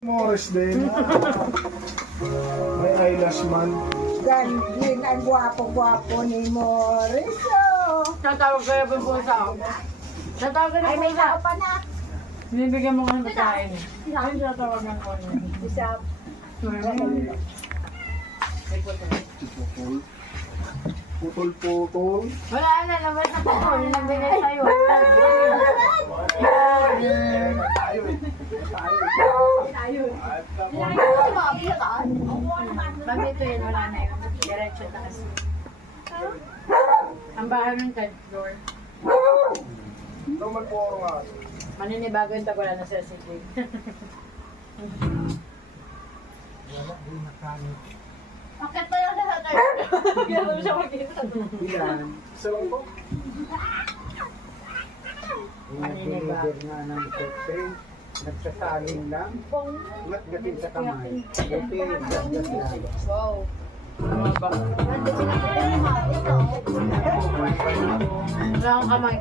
Morris din. May eyelash man. Gandin ang gwapo-gwapo ni Moriso. Natawag kayo pa po sa ako. Natawag na Ay, po may sa tao pa na. Binibigyan mo kami pagkain eh. Ay, natawagan ko niya. Isa. Putol-putol. Wala na naman sa pagkul. Nabigay sa'yo. Pag ito yun, wala na yun. Diretso taas. Ang bahay ng third floor. Ito mag-poro nga. Maninibago yung tagwala na sa CJ. Bakit pa yung sa tayo? Kaya mo siya makita. Ilan? Isa lang po. Teenager nga ng sexy, nagsasaling lang, ngat-gatin sa kamay. Buti, gat-gat lang. Wow. Wala kang kamay.